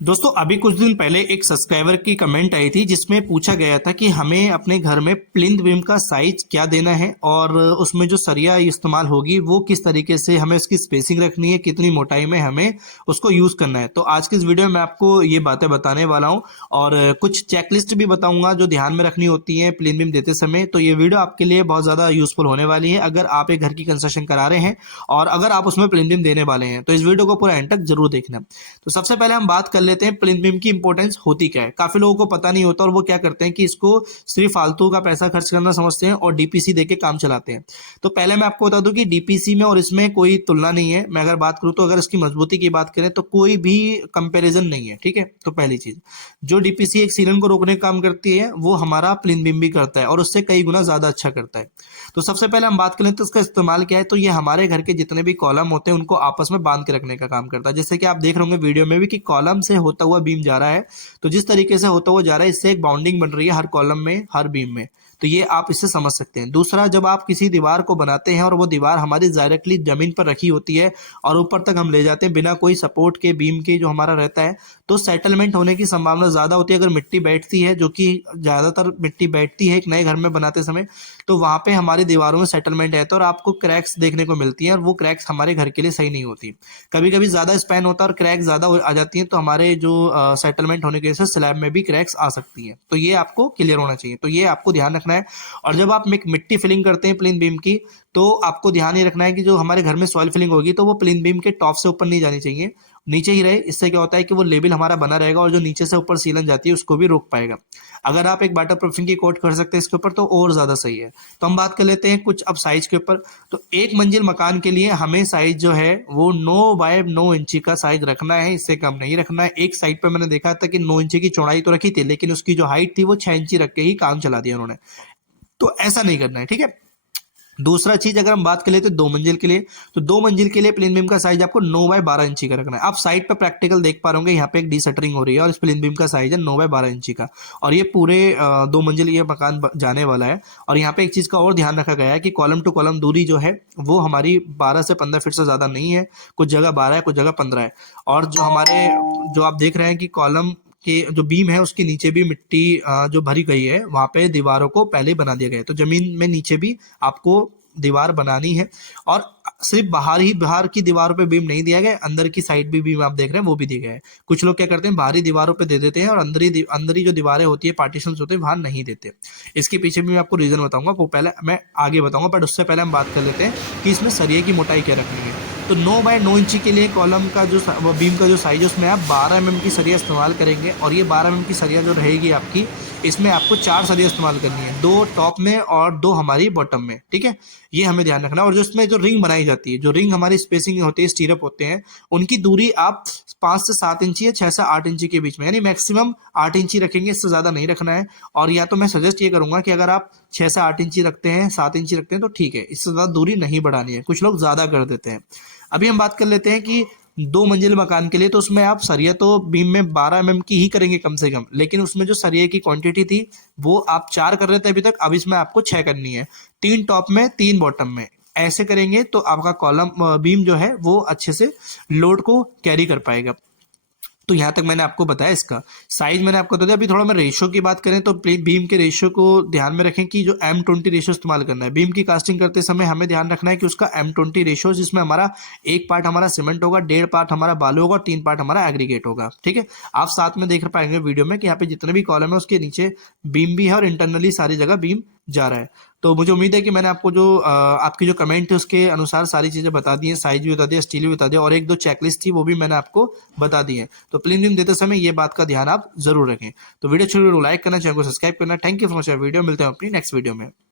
दोस्तों अभी कुछ दिन पहले एक सब्सक्राइबर की कमेंट आई थी जिसमें पूछा गया था कि हमें अपने घर में प्लिंथ बीम का साइज क्या देना है और उसमें जो सरिया इस्तेमाल होगी वो किस तरीके से हमें उसकी स्पेसिंग रखनी है, कितनी मोटाई में हमें उसको यूज करना है। तो आज की इस वीडियो में मैं आपको ये बातें बताने वाला हूं और कुछ चेकलिस्ट भी बताऊंगा जो ध्यान में रखनी होती है प्लिंथ बीम देते समय। तो ये वीडियो आपके लिए बहुत ज्यादा यूजफुल होने वाली है अगर आप एक घर की कंस्ट्रक्शन करा रहे हैं और अगर आप उसमें प्लिंथ बीम देने वाले हैं, तो इस वीडियो को पूरा एंड तक जरूर देखना। तो सबसे पहले हम बात कर लेते हैं प्लिंथ बीम की इंपॉर्टेंस होती क्या है। काफी लोगों को पता नहीं होता और वो क्या करते हैं कि इसको सिर्फ फालतू का पैसा खर्च करना समझते हैं और डीपीसी देके काम चलाते हैं। तो पहले मैं आपको बता दूं कि डीपीसी में और इसमें कोई तुलना नहीं है। मैं अगर बात करूं तो अगर इसकी मजबूती की बात करें तो कोई भी कंपैरिजन नहीं है, ठीक है। तो पहली चीज, जो डीपीसी एक सीलन को रोकने का काम करती है वो हमारा प्लिंथ बीम भी करता है और उससे कई गुना ज्यादा अच्छा करता है। तो सबसे पहले हम बात करें तो इसका इस्तेमाल क्या है, तो ये हमारे घर के जितने भी कॉलम होते हैं उनको आपस में बांध के रखने का काम करता है। जैसे कि आप देख रहे होंगे वीडियो में भी कि कॉलम से होता हुआ बीम जा रहा है, तो जिस तरीके से होता हुआ जा रहा है इससे एक बाउंडिंग बन रही है हर कॉलम में, हर बीम में। तो ये आप इससे समझ सकते हैं। दूसरा, जब आप किसी दीवार को बनाते हैं और वो दीवार हमारी डायरेक्टली जमीन पर रखी होती है और ऊपर तक हम ले जाते हैं बिना कोई सपोर्ट के, बीम के जो हमारा रहता है, तो सेटलमेंट होने की संभावना ज्यादा होती है। अगर मिट्टी बैठती है, जो कि ज्यादातर मिट्टी बैठती है एक नए घर में बनाते समय, तो वहां पे हमारी दीवारों में सेटलमेंट रहता है और आपको क्रैक्स देखने को मिलती हैं और वो क्रैक्स हमारे घर के लिए सही नहीं होती। कभी कभी ज्यादा स्पैन होता है और क्रैक ज्यादा आ जाती है, तो हमारे जो सेटलमेंट होने की वजह से स्लैब में भी क्रैक्स आ सकती है। तो ये आपको क्लियर होना चाहिए, तो ये आपको ध्यान रखना है। और जब आप मिट्टी फिलिंग करते हैं प्लेन बीम की, तो आपको ध्यान ये रखना है कि जो हमारे घर में सॉइल फिलिंग होगी तो वो प्लेन बीम के टॉप से ऊपर नहीं जानी चाहिए, नीचे ही रहे। इससे क्या होता है कि वो लेवल हमारा बना रहेगा और जो नीचे से ऊपर सीलन जाती है उसको भी रोक पाएगा। अगर आप एक वाटर प्रूफिंग की कोट कर सकते हैं इसके ऊपर तो और ज्यादा सही है। तो हम बात कर लेते हैं कुछ अब साइज के ऊपर। तो एक मंजिल मकान के लिए हमें साइज जो है वो 9 बाय 9 इंची का साइज रखना है, इससे कम नहीं रखना है। एक साइड पर मैंने देखा था कि 9 इंची की चौड़ाई तो रखी थी लेकिन उसकी जो हाइट थी वो 6 इंची रख के ही काम चला दिया उन्होंने। तो ऐसा नहीं करना है, ठीक है। दूसरा चीज, अगर हम बात कर लेते हैं 2 मंजिल के लिए, तो 2 मंजिल के लिए प्लेन बीम का साइज आपको 9 बाय 12 इंची का रखना है। आप साइड पर प्रैक्टिकल देख पा रहे होंगे, यहाँ पे एक डी शटरिंग हो रही है और इस प्लेन बीम का साइज है 9 बाय 12 इंची का। और ये पूरे 2 मंजिल ये मकान जाने वाला है। और यहाँ पे एक चीज का और ध्यान रखा गया है कि कॉलम टू कॉलम दूरी जो है वो हमारी 12 से 15 फीट से ज्यादा नहीं है। कुछ जगह 12 है, कुछ जगह 15 है। और जो आप देख रहे हैं कि कॉलम कि जो बीम है उसके नीचे भी मिट्टी जो भरी गई है, वहां पे दीवारों को पहले बना दिया गया है। तो जमीन में नीचे भी आपको दीवार बनानी है। और सिर्फ बाहर की दीवारों पे बीम नहीं दिया गया, अंदर की साइड भी बीम आप देख रहे हैं वो भी दिया गया है। कुछ लोग क्या करते हैं, बाहरी दीवारों पे दे देते हैं और अंदरी जो दीवारें होती है, पार्टीशन होते हैं, वहां नहीं देते। इसके पीछे भी मैं आपको रीजन बताऊंगा, वो पहले मैं आगे बताऊंगा, बट उससे पहले हम बात कर लेते हैं कि इसमें सरिये की मोटाई क्या रखनी है। तो 9 बाय 9 इंची के लिए कॉलम का जो वो बीम का जो साइज है उसमें आप 12 mm की सरिया इस्तेमाल करेंगे। और ये 12 mm की सरिया जो रहेगी आपकी, इसमें आपको 4 सरिया इस्तेमाल करनी है, 2 टॉप में और 2 हमारी बॉटम में, ठीक है। ये हमें ध्यान रखना है। और जो इसमें जो रिंग बनाई जाती है, जो रिंग हमारी स्पेसिंग होती है, स्टीरअप होते हैं, उनकी दूरी आप 5 से 7 इंची या 6 से 8 इंची के बीच में, यानी मैक्सिमम 8 इंची रखेंगे, इससे ज्यादा नहीं रखना है। और या तो मैं सजेस्ट ये करूंगा कि अगर आप 6 से 8 इंची रखते हैं, 7 इंची रखते हैं तो ठीक है, इससे ज्यादा दूरी नहीं बढ़ानी है। कुछ लोग ज्यादा कर देते हैं। अभी हम बात कर लेते हैं कि 2 मंजिल मकान के लिए, तो उसमें आप सरिया तो बीम में 12 mm की ही करेंगे कम से कम, लेकिन उसमें जो सरिया की क्वांटिटी थी वो आप 4 कर रहे थे अभी तक, अब इसमें आपको 6 करनी है। 3 टॉप में, 3 बॉटम में, ऐसे करेंगे तो आपका कॉलम बीम जो है वो अच्छे से लोड को कैरी कर पाएगा। तो यहाँ तक मैंने आपको बताया इसका साइज, मैंने आपको बता दिया। अभी थोड़ा मैं रेशियो की बात करें तो बीम के रेशियो को ध्यान में रखें कि जो M20 रेशियो इस्तेमाल करना है बीम की कास्टिंग करते समय, हमें ध्यान रखना है कि उसका M20 रेशियो, जिसमें हमारा 1 पार्ट हमारा सीमेंट होगा, 1.5 पार्ट हमारा बालू होगा और 3 पार्ट हमारा एग्रीगेट होगा, ठीक है। आप साथ में देख पाएंगे वीडियो में कि यहाँ पे जितने भी कॉलम है उसके नीचे बीम भी है और इंटरनली सारी जगह बीम जा रहा है। तो मुझे उम्मीद है कि मैंने आपको जो आपकी जो कमेंट है उसके अनुसार सारी चीजें बता दी हैं, साइज भी बता दिया, स्टील भी बता दिया, और 1-2 चेकलिस्ट थी वो भी मैंने आपको बता दी है। तो प्लेन बीम देते समय ये बात का ध्यान आप जरूर रखें। तो वीडियो अच्छी लगी तो लाइक करना, चैनल को सब्सक्राइब करना। Thank you for watching video, मिलते हैं अपनी नेक्स्ट वीडियो में।